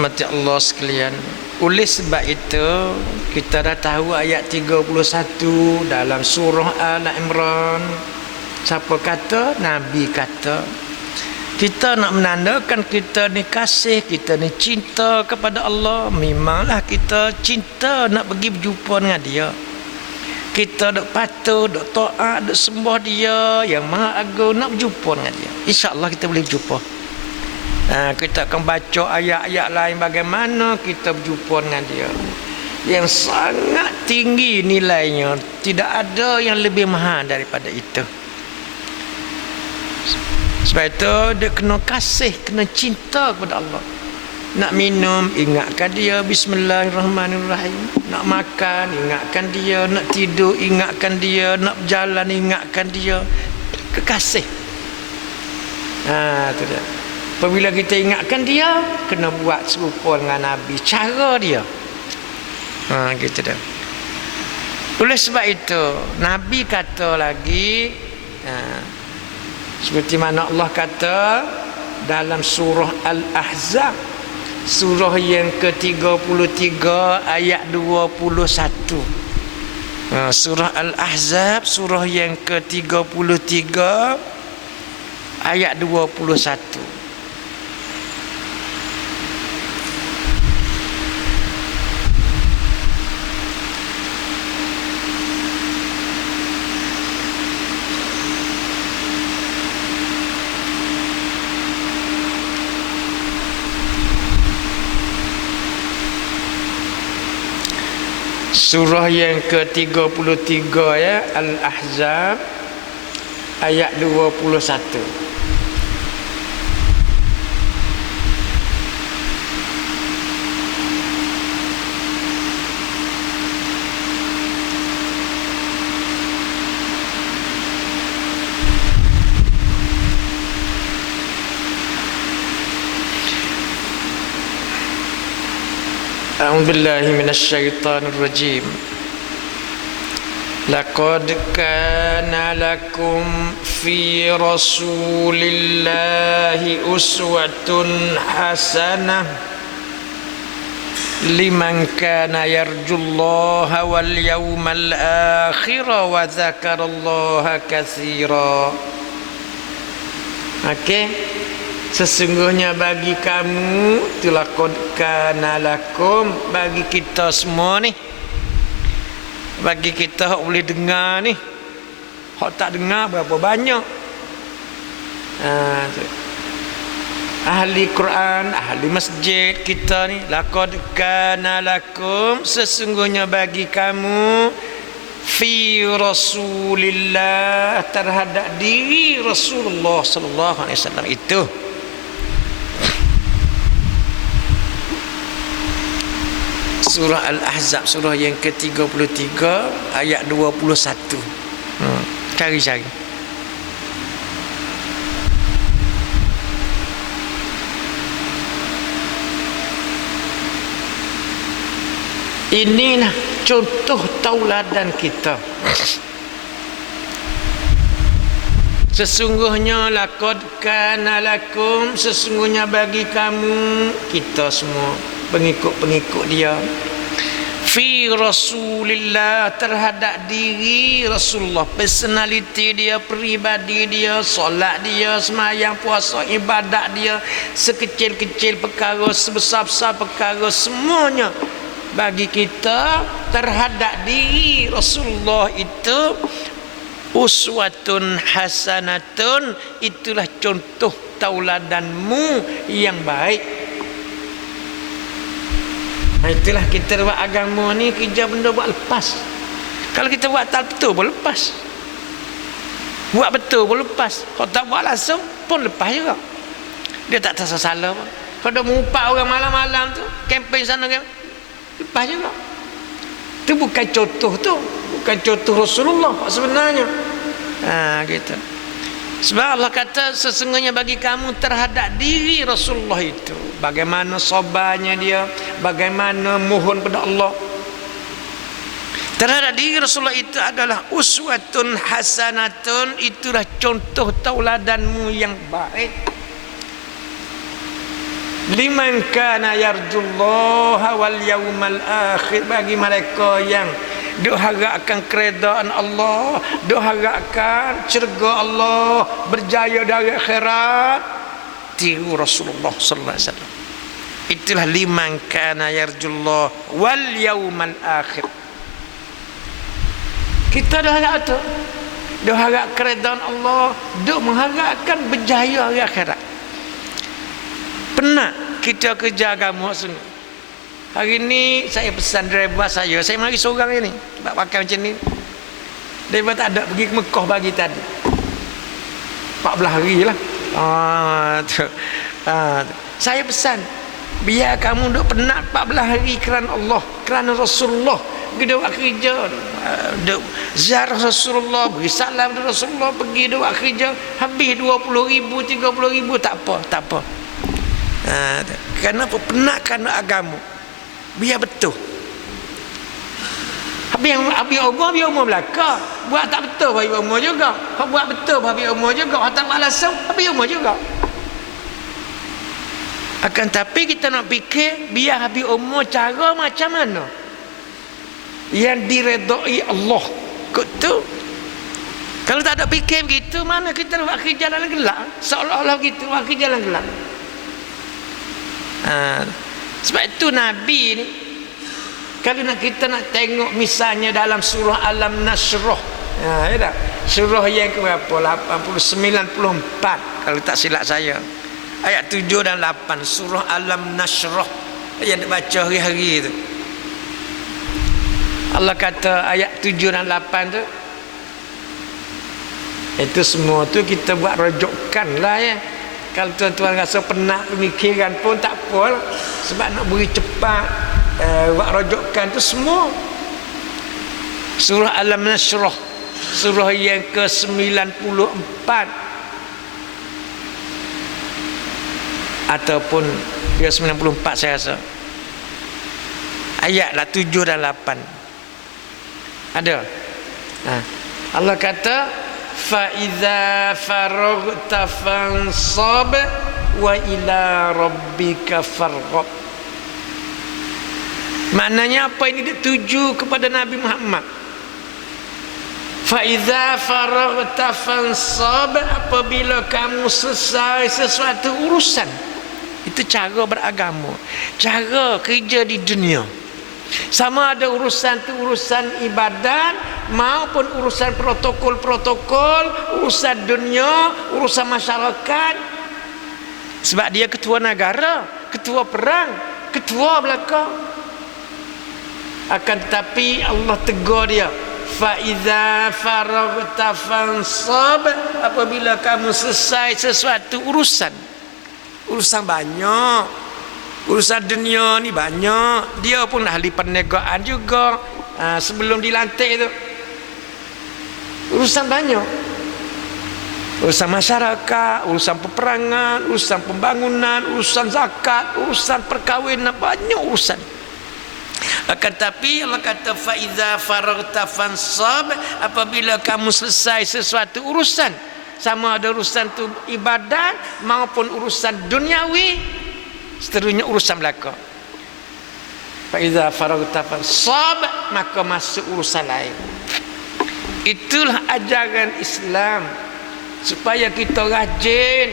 rahmati Allah sekalian, oleh sebab itu kita dah tahu ayat 31 dalam surah Al-Imran. Siapa kata? Nabi kata. Kita nak menandakan kita ni kasih, kita ni cinta kepada Allah. Memanglah kita cinta nak pergi berjumpa dengan dia. Kita duk patuh, duk taat, duk sembah dia yang Maha Agung, nak berjumpa dengan dia. InsyaAllah kita boleh berjumpa. Kita akan baca ayat-ayat lain bagaimana kita berjumpa dengan dia, yang sangat tinggi nilainya. Tidak ada yang lebih mahal daripada itu. Sebab itu dia kena kasih, kena cinta kepada Allah. Nak minum, ingatkan dia, Bismillahirrahmanirrahim. Nak makan, ingatkan dia. Nak tidur, ingatkan dia. Nak berjalan, ingatkan dia. Kekasih. Itu dia. Apabila kita ingatkan dia, kena buat serupa dengan Nabi, cara dia. Gitu dah. Oleh sebab itu Nabi kata lagi, seperti mana Allah kata dalam surah Al-Ahzab, surah yang ke-33 ayat 21. Surah Al-Ahzab, surah yang ke-33 ayat 21. Surah yang ke-33 ya, Al-Ahzab ayat 21. A'udzu billahi minasyaitonir rajim. Laqad kana lakum fi rasulillahi uswatun hasanah liman kana yarjullaha wal yawmal akhir wa dzakarallaha katsira. Okey. Sesungguhnya bagi kamu, itulah qad kana lakum, bagi kita semua ni, bagi kita hak boleh dengar ni, hak tak dengar berapa banyak. Ahli Quran, ahli masjid kita ni, laqad kana lakum, sesungguhnya bagi kamu, fi Rasulillah, terhadap diri Rasulullah sallallahu alaihi wasallam itu. Surah Al-Ahzab, surah yang ke-33 ayat 21. Cari-cari. Inilah contoh tauladan kita. Sesungguhnya laqad kana lakum, sesungguhnya bagi kamu, kita semua pengikut-pengikut dia, fi Rasulillah, terhadap diri Rasulullah, personality dia, peribadi dia, solat dia, semayang, puasa, ibadat dia, sekecil-kecil perkara, sebesar-besar perkara, semuanya bagi kita terhadap diri Rasulullah itu uswatun hasanatun, itulah contoh tauladanmu yang baik. Itulah kita buat agama ni, kerja benda buat lepas. Kalau kita buat tak betul pun lepas, buat betul pun lepas. Kalau tak buat langsung pun lepas juga. Dia tak terasa salah pun. Kalau dia mengumpat orang malam-malam tu, kempen sana kempen, lepas juga. Itu bukan contoh tu, bukan contoh Rasulullah sebenarnya. Gitu. Sebab Allah kata sesungguhnya bagi kamu terhadap diri Rasulullah itu, bagaimana sabarnya dia, bagaimana mohon pada Allah. Terhadap diri Rasulullah itu adalah uswatun hasanatun, itulah contoh tauladanmu yang baik. Liman kana yarjullaha wal yawmal akhir, bagi mereka yang duk harapkan keredaan Allah, duk harapkan syurga Allah, berjaya dari akhirat, tiru Rasulullah sallallahu alaihi wasallam. Itulah liman kana yarjullah wal yawmal akhir. Kita dah harap tu, dah harap keredaan Allah, duk mengharapkan berjaya hari akhirat. Penat kita kerja agama sungguh. Hari ni saya pesan driver saya mari seorang ini sebab pakai macam ni. Driver tak ada pergi ke Mekah pagi tadi. 14 hari lah. Saya pesan, biar kamu duk penat 14 hari kerana Allah, kerana Rasulullah. Pergi buat kerja, duk ziarah Rasulullah, beri salam kepada Rasulullah, pergi buat kerja, habis 20,000, 30,000, tak apa. Kenapa? Penat kerana agama. Biar betul. Habis umur belaka. Buat tak betul habis umur juga. Buat betul habis umur juga. Tak buat langsung habis umur juga. Akan tapi kita nak fikir biar habis umur cara macam mana yang diredai Allah. Kau tu kalau tak ada fikir begitu, mana kita buat kerja dalam gelap, seolah-olah begitu buat kerja dalam gelap. Sebab itu Nabi ni, kalau kita nak tengok misalnya dalam surah Alam Nashrah, ya tak? Surah yang ke berapa? 94 kalau tak silap saya. Ayat 7 dan 8 surah Alam Nashrah yang dibaca hari-hari tu. Allah kata ayat 7 dan 8 tu, itu semua tu kita buat rujukan lah ya. Kalau tuan-tuan rasa penat pemikiran pun tak apa, sebab nak beri cepat buat rujukan tu semua. Surah Alam Nashrah, surah yang ke-94 ataupun ya 94 saya rasa. Ayat lah 7 dan 8 ada. Allah kata fa iza faraghta fansab wa ila rabbika farghab. Maknanya apa ini dituju kepada Nabi Muhammad. Fa iza faraghta fansab, apabila kamu selesai sesuatu urusan. Itu cara beragama, cara kerja di dunia. Sama ada urusan tu urusan ibadat maupun urusan protokol-protokol, urusan dunia, urusan masyarakat. Sebab dia ketua negara, ketua perang, ketua belaka. Akan tetapi Allah tegur dia, fa iza faraghta fansab, apabila kamu selesai sesuatu urusan banyak, urusan dunia ni banyak. Dia pun ahli perniagaan juga. Sebelum dilantik itu urusan banyak, urusan masyarakat, urusan peperangan, urusan pembangunan, urusan zakat, urusan perkahwinan, banyak urusan. Akan tapi Allah kata fa iza faraghta fansab, apabila kamu selesai sesuatu urusan, sama ada urusan tu ibadat maupun urusan duniawi, seterusnya urusan belaka. Fa iza faraghta fansab, maka masuk urusan lain. Itulah ajaran Islam, supaya kita rajin.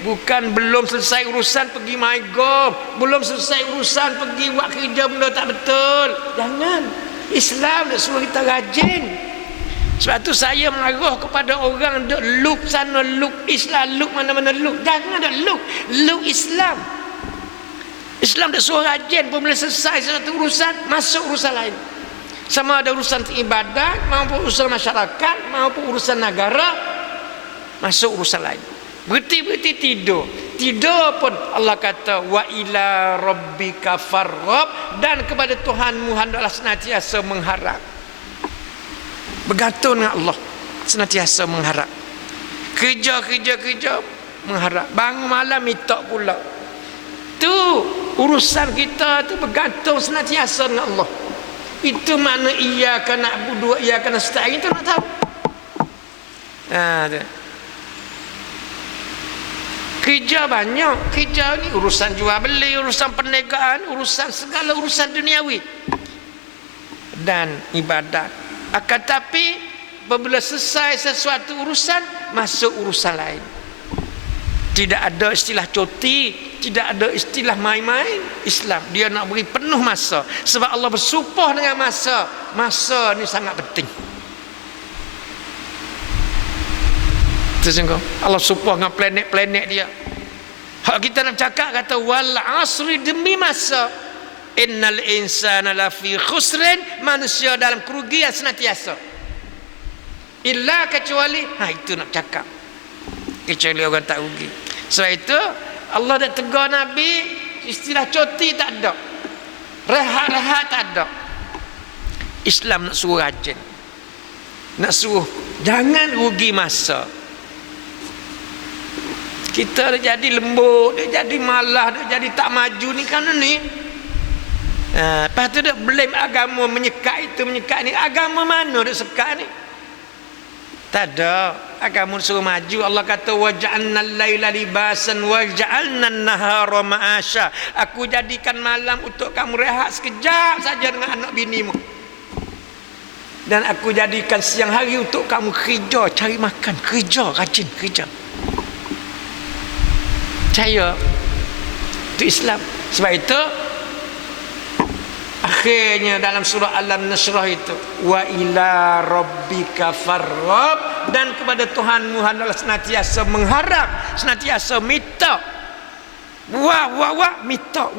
Bukan belum selesai urusan pergi main golf, belum selesai urusan pergi buat kerja benda tak betul. Jangan. Islam dah suruh kita rajin. Sebab tu saya marah kepada orang duk look sana, look Islam, look mana-mana look. Jangan ada look Islam. Islam dah suruh rajin. Bila selesai satu urusan, masuk urusan lain. Sama ada urusan ibadat maupun urusan masyarakat maupun urusan negara, masuk urusan lain. Berhenti tidur pun Allah kata wa ila rabbika farghab, dan kepada Tuhanmu hendaklah senantiasa mengharap. Bergantung dengan Allah, senantiasa mengharap. Kerja mengharap. Bangun malam minta pula. Tu urusan kita tu bergantung senantiasa dengan Allah. Itu makna iyyaka na'budu wa iyyaka nasta'in, itu nak tahu. Kerja banyak. Kerja ni urusan jual beli, urusan perniagaan, urusan segala urusan duniawi dan ibadat. Akan tapi apabila selesai sesuatu urusan, masuk urusan lain. Tidak ada istilah cuti, tidak ada istilah main-main. Islam dia nak beri penuh masa, sebab Allah bersumpah dengan masa. Masa ni sangat penting. Tersengkau Allah sumpah dengan planet-planet dia. Hak kita nak cakap kata wal asri, demi masa, innal insana lafi khusrin, manusia dalam kerugian senantiasa. Illa kecuali, itu nak cakap kecuali orang tak rugi. Sebab itu Allah dah tegur Nabi, istilah cuti tak ada, rehat-rehat tak ada. Islam nak suruh rajin, nak suruh jangan rugi masa. Kita dah jadi lembut, dia jadi malah, dia jadi tak maju ni kerana ni. Lepas tu dia blame agama, menyekat itu, menyekat ni. Agama mana dia sekat ni? Tak ada. Agama suruh maju. Allah kata waja'alna al-laila libasan waja'alna an-nahara ma'asha. Aku jadikan malam untuk kamu rehat sekejap saja dengan anak binimu. Dan aku jadikan siang hari untuk kamu kerja, cari makan, kerja, rajin kerja. Percaya itu Islam. Sebab itu akhirnya dalam surah Alam Nasrah itu wa ila rabbika farghab, dan kepada Tuhanmu hendaklah senantiasa mengharap, senantiasa minta. Minta.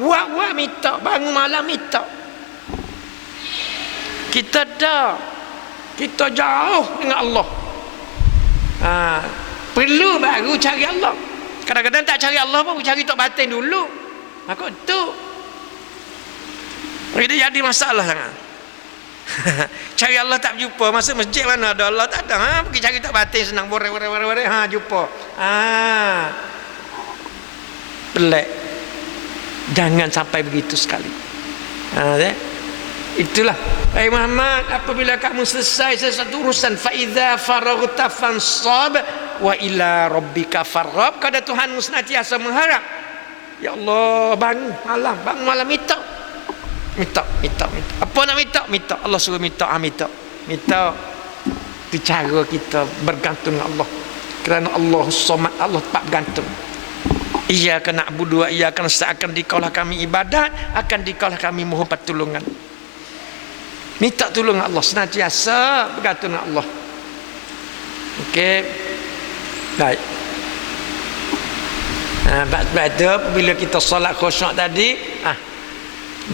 Minta. Bangun malam minta. Kita jauh dengan Allah. Perlu baru cari Allah. Kadang-kadang tak cari Allah pun cari tok batin dulu. Maka tu dia jadi masalah sangat. Cari Allah tak jumpa, masuk masjid mana ada Allah, tak ada. Pergi cari tok batin senang, bore jumpa. Pelik. Jangan sampai begitu sekali. Itulah, hai Muhammad, apabila kamu selesai sesuatu urusan, fa iza faraghta fansab wa ila rabbika farghab, kepada Tuhanmu senantiasa mengharap. Ya Allah, bangun malam minta. Apa nak minta? Allah suruh minta. Itu cara kita bergantung dengan Allah. Kerana Allah Samad, Allah tak bergantung. Iyyaka na'budu wa iyyaka nasta'in, akan dikaulah kami ibadat, akan dikaulah kami mohon pertolongan. Minta tolong Allah, senantiasa bergantung dengan Allah. Okey. Baik. Sebab itu bila kita solat khusyuk tadi,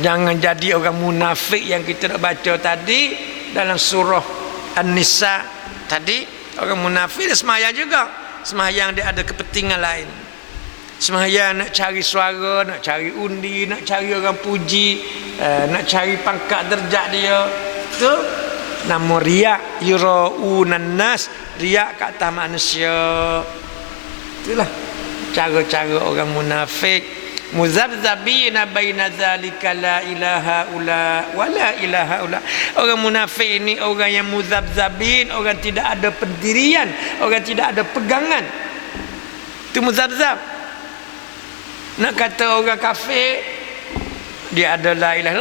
jangan jadi orang munafik yang kita nak baca tadi dalam surah An-Nisa tadi. Orang munafik dia sembahyang juga. Sembahyang dia ada kepentingan lain. Sembahyang nak cari suara, nak cari undi, nak cari orang puji, nak cari pangkat derajat dia. Tu nama riak, yuraunan nas, riak kat atas manusia. Itulah cara-cara orang munafik. Muzabzabina baina zalika, la ilaha ula wa la ilaha ula. Orang munafik ini orang yang muzabzabin, orang tidak ada pendirian, orang tidak ada pegangan. Itu muzabzab. Nak kata orang kafir dia ada la ilaha